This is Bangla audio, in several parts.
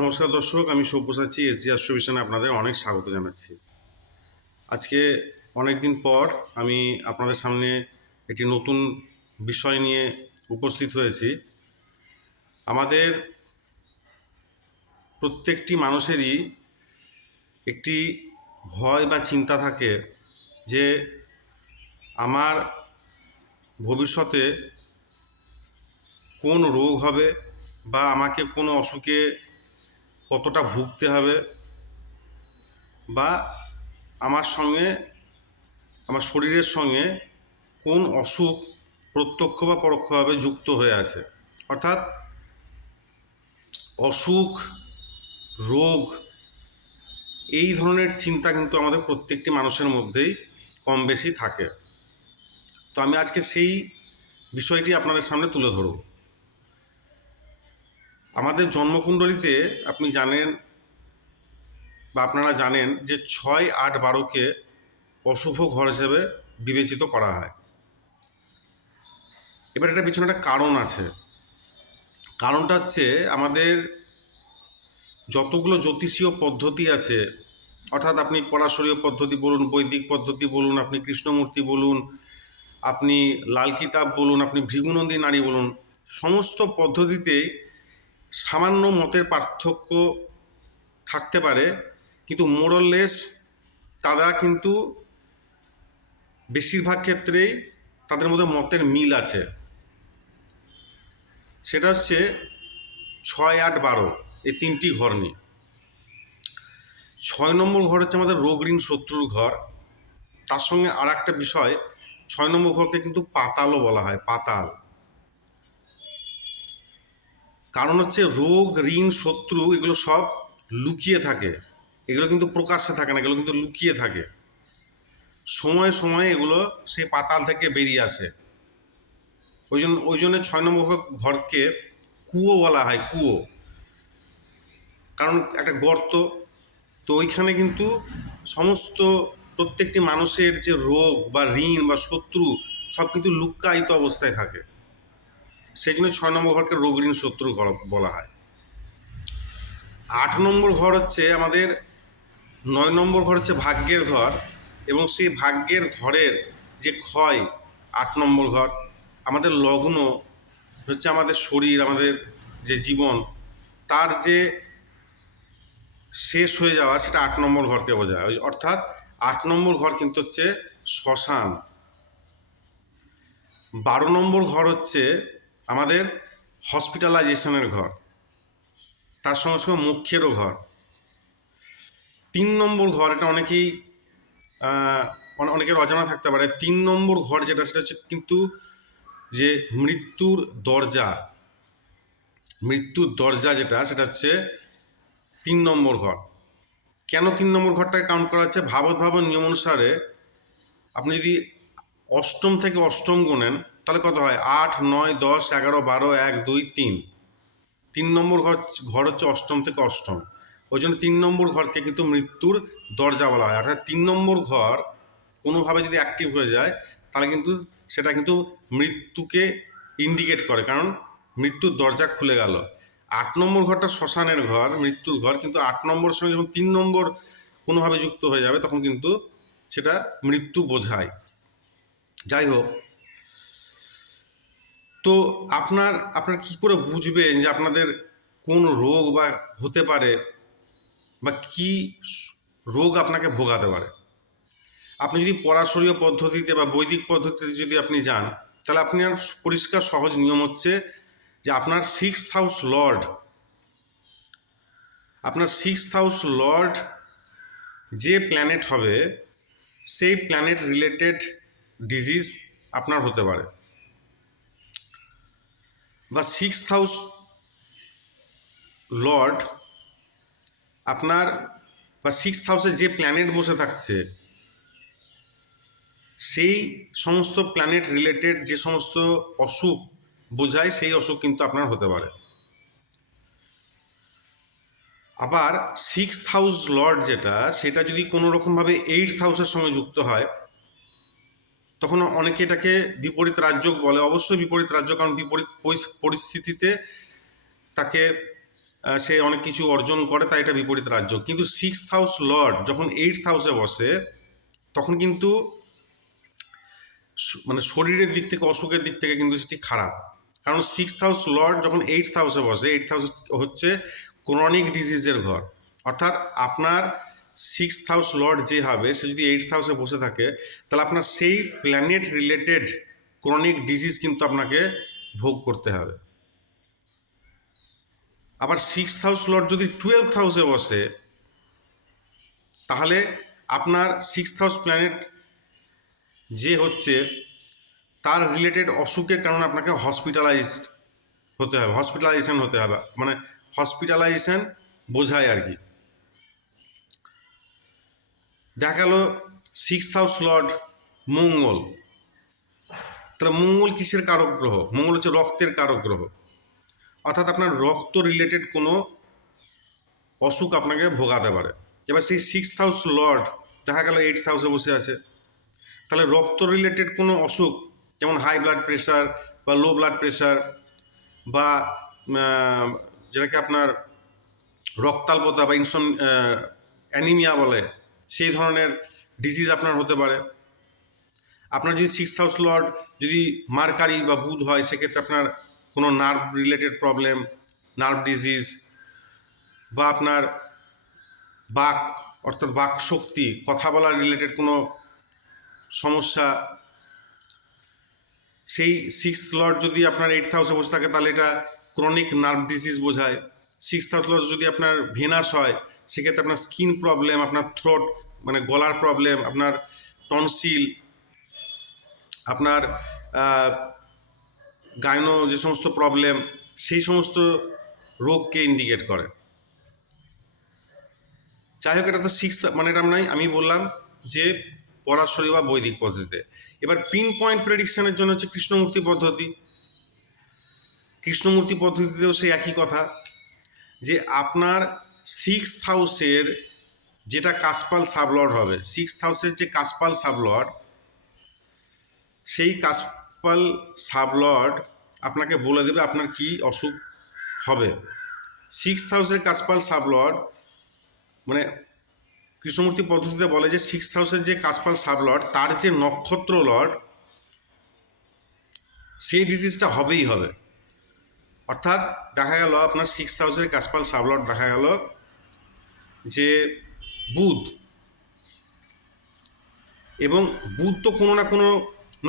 নমস্কার দর্শক, আমি সব্যসাচী এসজি অ্যাস্ট্রোভিশনে আপনাদের অনেক স্বাগত জানাচ্ছি। আজকে অনেক দিন পর আমি আপনাদের সামনে একটি নতুন বিষয় নিয়ে উপস্থিত হয়েছি। আমাদের প্রত্যেকটি মানুষেরই একটি ভয় বা চিন্তা থাকে যে আমার ভবিষ্যতে কোন রোগ হবে বা আমাকে কোনো অসুখে কতটা ভুগতে হবে, বা আমার সঙ্গে আমার শরীরের সঙ্গে কোন অসুখ প্রত্যক্ষ বা পরোক্ষভাবে যুক্ত হয়ে আছে। অর্থাৎ অসুখ, রোগ, এই ধরনের চিন্তা কিন্তু আমাদের প্রত্যেকটি মানুষের মধ্যেই কম বেশি থাকে। তো আমি আজকে সেই বিষয়টি আপনাদের সামনে তুলে ধরব। আমাদের জন্মকুণ্ডলিতে আপনি জানেন বা আপনারা জানেন যে 6, 8, 12কে অশুভ ঘর হিসেবে বিবেচিত করা হয়। এবার এটার পিছনে একটা কারণ আছে। কারণটা হচ্ছে আমাদের যতগুলো জ্যোতিষীয় পদ্ধতি আছে, অর্থাৎ আপনি পরাশরীয় পদ্ধতি বলুন, বৈদিক পদ্ধতি বলুন, আপনি কৃষ্ণমূর্তি বলুন, আপনি লাল কিতাব বলুন, আপনি ভৃগুনন্দী নারী বলুন, সমস্ত পদ্ধতিতেই সামান্য মতের পার্থক্য থাকতে পারে, কিন্তু মোরলেস তারা কিন্তু বেশিরভাগ ক্ষেত্রেই তাদের মধ্যে মতের মিল আছে। সেটা হচ্ছে 6, 8, 12 এই তিনটি ঘর নিয়ে। 6 নম্বর ঘর হচ্ছে আমাদের রোগ ঋণ শত্রুর ঘর। তার সঙ্গে আর একটা বিষয়, 6 নম্বর ঘরকে কিন্তু পাতালও বলা হয়, পাতাল। কারণ হচ্ছে রোগ, ঋণ, শত্রু এগুলো সব লুকিয়ে থাকে, এগুলো কিন্তু প্রকাশ্যে থাকে না, এগুলো কিন্তু লুকিয়ে থাকে। সময়ে সময়ে এগুলো সেই পাতাল থেকে বেরিয়ে আসে। ওই জন্য 6 নম্বর ঘরকে কুয়ো বলা হয়, কুয়ো। কারণ একটা গর্ত, তো ওইখানে কিন্তু সমস্ত প্রত্যেকটি মানুষের যে রোগ বা ঋণ বা শত্রু সব কিন্তু লুক্কায়িত অবস্থায় থাকে। সেই জন্য 6 নম্বর ঘরকে রোগ ঋণ শত্রু ঘর বলা হয়। 8 নম্বর ঘর হচ্ছে আমাদের, 9 নম্বর ঘর হচ্ছে ভাগ্যের ঘর, এবং সেই ভাগ্যের ঘরের যে ক্ষয়, 8 নম্বর ঘর। আমাদের লগ্ন হচ্ছে আমাদের শরীর, আমাদের যে জীবন, তার যে শেষ হয়ে যাওয়া, সেটা 8 নম্বর ঘরকে বোঝায়। অর্থাৎ 8 নম্বর ঘর কিন্তু হচ্ছে শ্মশান। 12 নম্বর ঘর হচ্ছে আমাদের হসপিটালাইজেশনের ঘর, তার সঙ্গে সঙ্গে মুখ্যেরও ঘর। 3 নম্বর ঘর, এটা অনেকের অজানা থাকতে পারে। 3 নম্বর ঘর যেটা, সেটা হচ্ছে কিন্তু যে মৃত্যুর দরজা, মৃত্যুর দরজা যেটা, সেটা হচ্ছে 3 নম্বর ঘর। কেন 3 নম্বর ঘরটাকে কাউন্ট করা হচ্ছে? ভাবত নিয়ম অনুসারে আপনি যদি অষ্টম থেকে অষ্টম গুনেন, তাহলে কত হয়? 8, 9, 10, 11, 12, 1, 2, 3। 3 নম্বর ঘর হচ্ছে অষ্টম থেকে অষ্টম। ওই জন্য 3 নম্বর ঘরকে কিন্তু মৃত্যুর দরজা বলা হয়। অর্থাৎ 3 নম্বর ঘর কোনোভাবে যদি অ্যাক্টিভ হয়ে যায়, তাহলে কিন্তু সেটা কিন্তু মৃত্যুকে ইন্ডিকেট করে, কারণ মৃত্যুর দরজা খুলে গেল। 8 নম্বর ঘরটা শ্মশানের ঘর, মৃত্যুর ঘর, কিন্তু 8 নম্বরের সঙ্গে যখন 3 নম্বর কোনোভাবে যুক্ত হয়ে যাবে, তখন কিন্তু সেটা মৃত্যু বোঝায়। যাই হোক, তো আপনার কি করে বুঝবেন যে আপনাদের কোন রোগ বা হতে পারে, বা কি রোগ আপনাকে ভোগাতে পারে? আপনি যদি পরাশরীয় পদ্ধতিতে বা বৈদিক পদ্ধতিতে যদি আপনি যান, তাহলে আপনার পরিষ্কার সহজ নিয়ম হচ্ছে যে আপনার 6th হাউস লর্ড, আপনার 6th হাউস লর্ড যে প্ল্যানেট হবে, সেই প্ল্যানেট রিলেটেড ডিজিজ আপনার হতে পারে। বা 6th হাউস লর্ড আপনার, বা 6th হাউসে যে প্ল্যানেট বসে থাকছে, সেই সমস্ত প্ল্যানেট রিলেটেড যে সমস্ত অসুখ বোঝায়, সেই অসুখ কিন্তু আপনার হতে পারে। আবার 6th হাউস লর্ড যেটা, সেটা যদি কোনো রকমভাবে 8th হাউসের সঙ্গে যুক্ত হয়, তখন অনেকে এটাকে বিপরীত রাজযোগ বলে। অবশ্যই বিপরীত রাজযোগ, কারণ বিপরীত পরিস্থিতিতে তাকে সে অনেক কিছু অর্জন করে, তাই এটা বিপরীত রাজ্য। কিন্তু 6th হাউস লর্ড যখন 8th হাউসে বসে তখন কিন্তু মানে শরীরের দিক থেকে, অসুখের দিক থেকে কিন্তু সেটি খারাপ। কারণ 6th হাউস লর্ড যখন 8th হাউসে বসে, 8th হাউস হচ্ছে ক্রনিক ডিজিজের ঘর। অর্থাৎ আপনার 6th হাউস লর্ড যে হবে, সে যদি 8th হাউসে বসে থাকে, তাহলে আপনার সেই প্ল্যানেট রিলেটেড ক্রনিক ডিজিজ কিন্তু আপনাকে ভোগ করতে হবে। আবার 6th হাউস লর্ড যদি 12th হাউসে বসে, তাহলে আপনার 6th হাউস প্ল্যানেট যে হচ্ছে তার রিলেটেড অসুখের কারণে আপনাকে হসপিটালাইজেশন হতে হবে, মানে হসপিটালাইজেশন বোঝায় আর কি। দেখা গেল 6th হাউস লর্ড মঙ্গল, তাহলে মঙ্গল কিসের কারক গ্রহ? মঙ্গল হচ্ছে রক্তের কারক গ্রহ। অর্থাৎ আপনার রক্ত রিলেটেড কোনো অসুখ আপনাকে ভোগাতে পারে। এবার সেই 6th হাউস লর্ড দেখা গেল 8th হাউসে বসে আছে, তাহলে রক্ত রিলেটেড কোনো অসুখ, যেমন হাই ব্লাড প্রেশার বা লো ব্লাড প্রেশার বা যেটাকে আপনার রক্তাল্পতা বা অ্যানিমিয়া বলে, সেই ধরনের ডিজিজ আপনার হতে পারে। আপনার যদি 6th হাউস লর্ড যদি মার্কারি বা বুধ হয়, সেক্ষেত্রে আপনার কোনো nerve related problem, nerve disease, বা আপনার বাক অর্থাৎ বাক শক্তি, কথা বলার রিলেটেড কোনো সমস্যা। সেই 6th লর্ড যদি আপনার 8th হাউসে বসে থাকে, তাহলে এটা ক্রনিক নার্ভ ডিজিজ বোঝায়। 6th হাউস লর্ড যদি আপনার ভেনাস হয়, সেক্ষেত্রে আপনার স্কিন প্রবলেম, আপনার থ্রোট মানে গলার প্রবলেম, আপনার টনসিল, আপনার গাইনো যে সমস্ত প্রবলেম, সেই সমস্ত রোগকে ইন্ডিকেট করে। যাই হোক, এটা তো মানে এটা আমি বললাম যে পরাশরী বা বৈদিক পদ্ধতিতে। এবার পিন পয়েন্ট প্রেডিকশনের জন্য হচ্ছে কৃষ্ণমূর্তি পদ্ধতি। কৃষ্ণমূর্তি পদ্ধতিতেও সেই একই কথা, যে আপনার 6th হাউসের যেটা কাসপাল সাবলর্ড হবে, 6th হাউসের যে কাসপাল সাবলর্ড, সেই কাসপাল সাবলর্ড আপনাকে বলে দেবে আপনার কি অসুখ হবে। 6th হাউসের কাসপাল সাবলর্ড মানে কৃষ্ণমূর্তি পদ্ধতিতে বলে যে 6th হাউসের যে কাসপাল সাবলর্ড, তার যে নক্ষত্র লর্ড, সেই ডিজিজটা হবেই হবে। অর্থাৎ দেখা গেল আপনার 6th হাউসের কাসপাল সাবলর্ড দেখা গেল যে বুধ, এবং বুধ তো কোনো না কোনো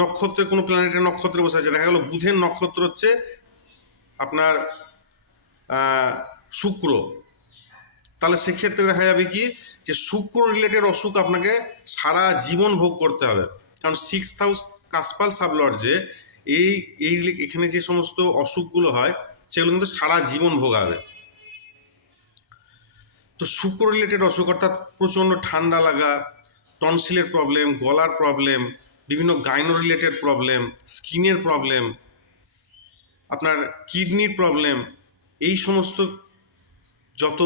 নক্ষত্রে, কোনো প্ল্যানেটের নক্ষত্রে বসে আছে। দেখা গেল বুধের নক্ষত্র হচ্ছে আপনার শুক্র, তাহলে সেক্ষেত্রে দেখা যাবে কি যে শুক্র রিলেটেড অসুখ আপনাকে সারা জীবন ভোগ করতে হবে। কারণ 6th হাউস কাসপাল সাবলর্ড যে এই এখানে যে সমস্ত অসুখগুলো হয়, সেগুলো কিন্তু সারা জীবন ভোগাবে। তো শুক্র রিলেটেড অসুখ অর্থাৎ প্রচণ্ড ঠান্ডা লাগা, টনসিলের প্রবলেম, গলার প্রবলেম, বিভিন্ন গাইনো রিলেটেড প্রবলেম, স্কিনের প্রবলেম, আপনার কিডনির প্রবলেম, এই সমস্ত যত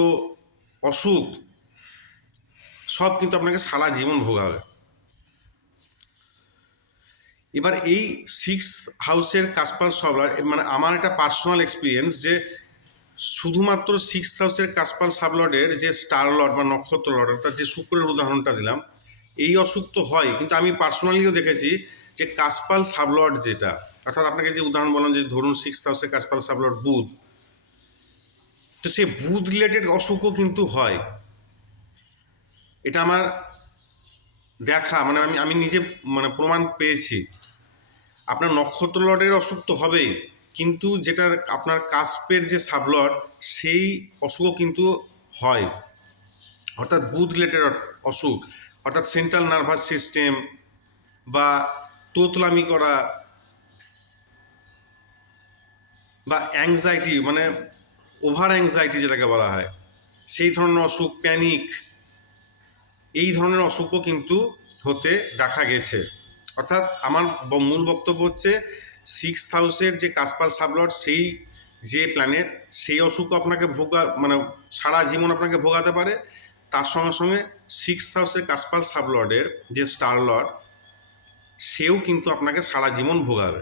অসুখ সব কিন্তু আপনাকে সারা জীবন ভোগাবে। এবার এই 6th হাউসের কাসপাল সাবলর্ড, মানে আমার একটা পার্সোনাল এক্সপিরিয়েন্স, যে শুধুমাত্র 6th হাউসের কাসপাল সাবলর্ডের যে স্টার লর্ড বা নক্ষত্র লর্ড, অর্থাৎ যে শুক্রের উদাহরণটা দিলাম, এই অসুখ তো হয়, কিন্তু আমি পার্সোনালিও দেখেছি যে কাসপাল সাবলর্ড যেটা, অর্থাৎ আপনাকে যে উদাহরণ বললাম, যে ধরুন 6th হাউসের কাসপাল সাবলর্ড বুধ, তো সে বুধ রিলেটেড অসুখও কিন্তু হয়। এটা আমার দেখা, মানে আমি নিজে মানে প্রমাণ পেয়েছি। আপনার নক্ষত্র লর্ডের অসুখ তো হবেই, কিন্তু যেটা আপনার কাস্পের যে সাবলর্ড, সেই অসুখও কিন্তু হয়। অর্থাৎ বুধ রিলেটেড অসুখ, অর্থাৎ সেন্ট্রাল নার্ভাস সিস্টেম বা তোতলামি করা বা অ্যাংজাইটি, মানে ওভার অ্যাংজাইটি যেটাকে বলা হয়, সেই ধরনের অসুখ, প্যানিক, এই ধরনের অসুখও কিন্তু হতে দেখা গেছে। অর্থাৎ আমার মূল বক্তব্য হচ্ছে 6th হাউসের যে কাসপাল সাবলর্ড, সেই যে প্ল্যানেট, সেই অসুখও আপনাকে মানে সারা জীবন আপনাকে ভোগাতে পারে। তার সঙ্গে সঙ্গে 6th হাউসের কাসপাল সাবলর্ডের যে স্টার লর্ড, সেও কিন্তু আপনাকে সারা জীবন ভোগাবে।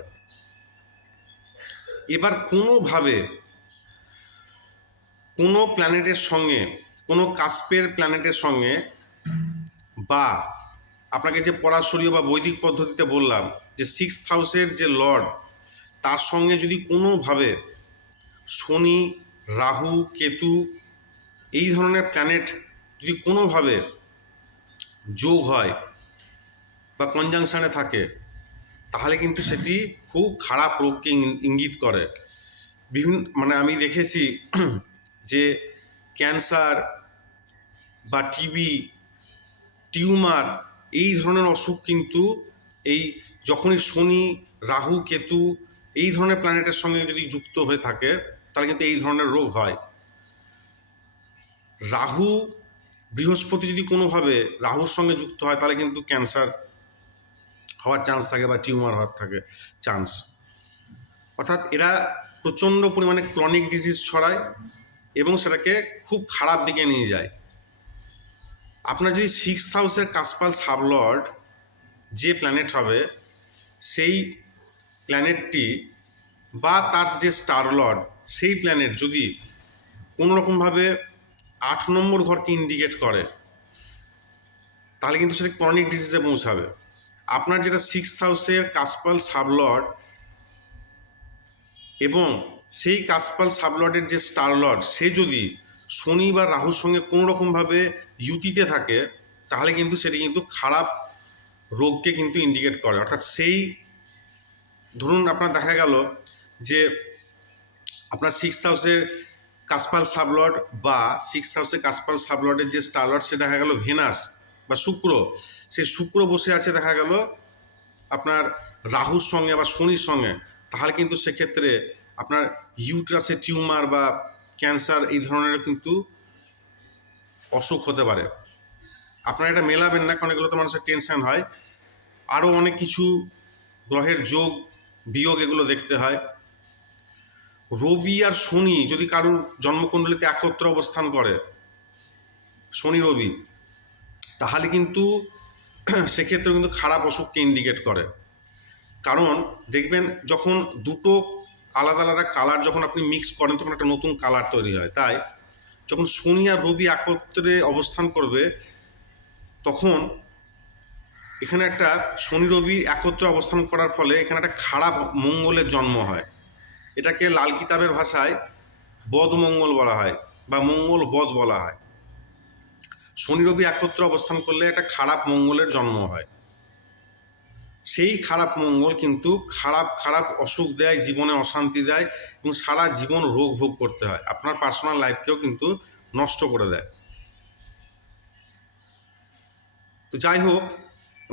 এবার কোনোভাবে কোনো প্ল্যানেটের সঙ্গে, কোনো কাস্পের প্ল্যানেটের সঙ্গে, বা আপনাকে যে পরাশরীয় বা বৈদিক পদ্ধতিতে বললাম যে 6th হাউসের যে লর্ড, তার সঙ্গে যদি কোনোভাবে শনি, রাহু, কেতু এই ধরনের প্ল্যানেট যদি কোনোভাবে যোগ হয় বা কনজাংশনে থাকে, তাহলে কিন্তু সেটি খুব খারাপ রোগকে ইঙ্গিত করে। মানে আমি দেখেছি যে ক্যান্সার বা টিবি, টিউমার এই ধরনের অসুখ কিন্তু এই যখনই শনি, রাহু, কেতু এই ধরনের প্ল্যানেটের সঙ্গে যদি যুক্ত হয়ে থাকে, তাহলে কিন্তু এই ধরনের রোগ হয়। রাহু, বৃহস্পতি যদি কোনোভাবে রাহুর সঙ্গে যুক্ত হয়, তাহলে কিন্তু ক্যান্সার হওয়ার চান্স থাকে বা টিউমার হওয়ার থাকে চান্স। অর্থাৎ এরা প্রচণ্ড পরিমাণে ক্রনিক ডিজিজ ছড়ায় এবং সেটাকে খুব খারাপ দিকে নিয়ে যায়। আপনার যদি 6th হাউসের কাসপাল সাবলর্ড যে প্ল্যানেট হবে, সেই প্ল্যানেটটি বা তার যে স্টার লর্ড, সেই প্ল্যানেট যদি কোনোরকমভাবে 8 নম্বর ঘরকে ইন্ডিকেট করে, তাহলে কিন্তু সেটা ক্রনিক ডিজিজে পৌঁছাবে। আপনার যেটা 6th হাউসের কাসপাল সাবলর্ড এবং সেই কাসপাল সাবলর্ডের যে স্টার লর্ড, সে যদি শনি বা রাহুর সঙ্গে কোনোরকমভাবে ইউতিতে থাকে, তাহলে কিন্তু সেটি কিন্তু খারাপ রোগকে কিন্তু ইন্ডিকেট করে। অর্থাৎ সেই ধরুন আপনার দেখা গেল যে আপনার 6th হাউসের কাসপাল সাবলর্ড বা 6th হাউসের কাসপাল সাবলর্ডের যে স্টার লর্ড, সে দেখা গেল ভেনাস বা শুক্র, সেই শুক্র বসে আছে দেখা গেল আপনার রাহুর সঙ্গে বা শনির সঙ্গে, তাহলে কিন্তু সেক্ষেত্রে আপনার ইউট্রাসের টিউমার বা ক্যান্সার এই ধরনের কিন্তু অসুখ হতে পারে। আপনারা এটা মেলাবেন না, কারণ এগুলো তো মানুষের টেনশন হয়। আরও অনেক কিছু গ্রহের যোগ বিয়োগ এগুলো দেখতে হয়। রবি আর শনি যদি কারোর জন্মকুণ্ডলিতে একত্র অবস্থান করে, শনি রবি, তাহলে কিন্তু সেক্ষেত্রে কিন্তু খারাপ অসুখকে ইন্ডিকেট করে। কারণ দেখবেন যখন দুটো আলাদা আলাদা কালার যখন আপনি মিক্স করেন, তখন একটা নতুন কালার তৈরি হয়। তাই যখন শনি আর রবি একত্রে অবস্থান করবে, তখন এখানে একটা শনি রবি একত্রে অবস্থান করার ফলে এখানে একটা খারাপ মঙ্গলের জন্ম হয়। এটাকে লাল কিতাবের ভাষায় বদমঙ্গল বলা হয় বা মঙ্গল বদ বলা হয়। শনি রবি একত্রে অবস্থান করলে একটা খারাপ মঙ্গলের জন্ম হয়। সেই খারাপ মঙ্গল কিন্তু খারাপ খারাপ অসুখ দেয়, জীবনে অশান্তি দেয় এবং সারা জীবন রোগ ভোগ করতে হয়। আপনার পার্সোনাল লাইফকেও কিন্তু নষ্ট করে দেয়। তো যাই হোক,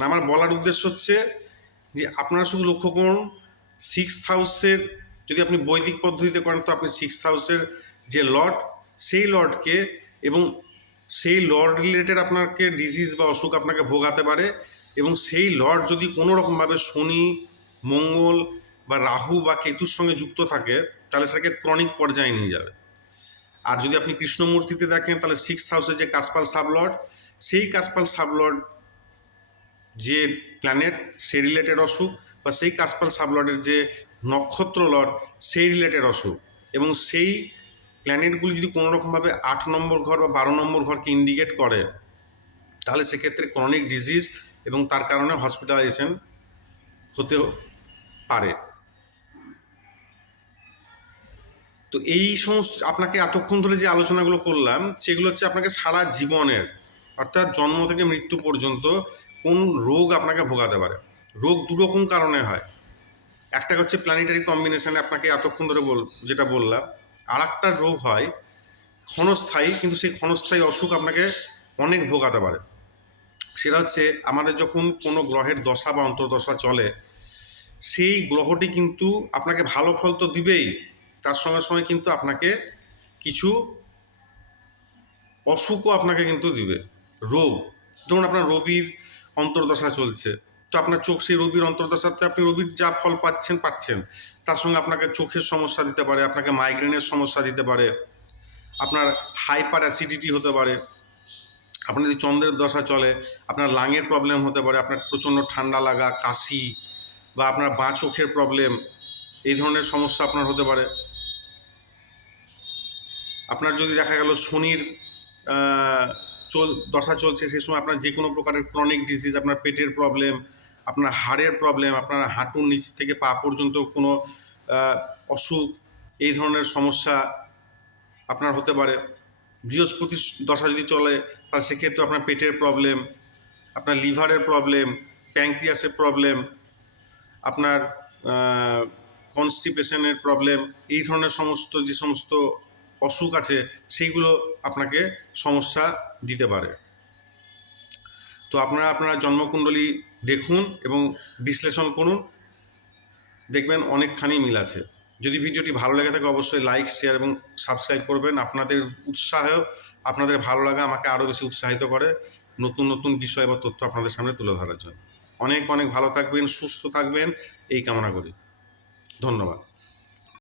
আমার বলার উদ্দেশ্য হচ্ছে যে আপনারা শুধু লক্ষ্য করুন, 6th হাউসের যদি আপনি বৈদিক পদ্ধতিতে করেন, তো আপনি 6th হাউসের যে লর্ড, সেই লর্ডকে এবং সেই লর্ড রিলেটেড আপনাকে ডিজিজ বা অসুখ আপনাকে ভোগাতে পারে, এবং সেই লর্ড যদি কোনো রকমভাবে শনি, মঙ্গল বা রাহু বা কেতুর সঙ্গে যুক্ত থাকে, তাহলে সেটাকে ক্রনিক পর্যায়ে নিয়ে যাবে। আর যদি আপনি কৃষ্ণমূর্তিতে দেখেন, তাহলে 6th হাউসের যে কাসপাল সাবলর্ড, সেই কাসপাল সাবলর্ড যে প্ল্যানেট, সেই রিলেটেড অসুখ, বা সেই কাসপাল সাবলর্ডের যে নক্ষত্র লর্ড, সেই রিলেটেড অসুখ, এবং সেই প্ল্যানেটগুলি যদি কোনোরকমভাবে 8 নম্বর ঘর বা 12 নম্বর ঘরকে ইন্ডিকেট করে, তাহলে সেক্ষেত্রে ক্রনিক ডিজিজ এবং তার কারণে হসপিটালাইজেশন হতে পারে। তো এই সমস্ত আপনাকে এতক্ষণ ধরে যে আলোচনাগুলো করলাম, সেগুলো হচ্ছে আপনাকে সারা জীবনের, অর্থাৎ জন্ম থেকে মৃত্যু পর্যন্ত কোন রোগ আপনাকে ভোগাতে পারে। রোগ দুরকম কারণে হয়। একটা হচ্ছে প্ল্যানেটারি কম্বিনেশনে আপনাকে এতক্ষণ ধরে যেটা বললাম। আর একটা রোগ হয় ক্ষণস্থায়ী, কিন্তু সেই ক্ষণস্থায়ী অসুখ আপনাকে অনেক ভোগাতে পারে। সেটা হচ্ছে আমাদের যখন কোনো গ্রহের দশা বা অন্তর্দশা চলে, সেই গ্রহটি কিন্তু আপনাকে ভালো ফল তো দিবেই, তার সঙ্গে সঙ্গে কিন্তু আপনাকে কিছু অসুখও আপনাকে কিন্তু দিবে, রোগ। ধরুন আপনার রবির অন্তর্দশা চলছে, তো আপনার চোখ, সেই রবির অন্তর্দশাতে আপনি রবির যা ফল পাচ্ছেন, তার সঙ্গে আপনাকে চোখের সমস্যা দিতে পারে, আপনাকে মাইগ্রেনের সমস্যা দিতে পারে, আপনার হাইপার অ্যাসিডিটি হতে পারে। আপনার যদি চন্দ্রের দশা চলে, আপনার লাংয়ের প্রবলেম হতে পারে, আপনার প্রচণ্ড ঠান্ডা লাগা, কাশি, বা আপনার বাঁ চোখের প্রবলেম, এই ধরনের সমস্যা আপনার হতে পারে। আপনার যদি দেখা গেল শনির দশা চলছে, সেই সময় আপনার যে কোনো প্রকারের ক্রনিক ডিজিজ, আপনার পেটের প্রবলেম, আপনার হাড়ের প্রবলেম, আপনার হাঁটুর নিচ থেকে পা পর্যন্ত কোনো অসুখ, এই ধরনের সমস্যা আপনার হতে পারে। বৃহস্পতির দশা যদি চলে তাহলে সেক্ষেত্রে আপনার পেটের প্রবলেম, আপনার লিভারের প্রবলেম, প্যাঙ্ক্রিয়াসের প্রবলেম, আপনার কনস্টিপেশনের প্রবলেম, এই ধরনের যে সমস্ত অসুখ আছে সেইগুলো আপনাকে সমস্যা দিতে পারে। তো আপনারা জন্মকুণ্ডলী দেখুন এবং বিশ্লেষণ করুন, দেখবেন অনেকখানি মিল আছে। যদি ভিডিওটি ভালো লেগে থাকে অবশ্যই লাইক, শেয়ার এবং সাবস্ক্রাইব করবেন। আপনাদের উৎসাহ, আপনাদের ভালো লাগা আমাকে আরও বেশি উৎসাহিত করে নতুন নতুন বিষয় বা তথ্য আপনাদের সামনে তুলে ধরার জন্য। অনেক অনেক ভালো থাকবেন, সুস্থ থাকবেন, এই কামনা করি। ধন্যবাদ।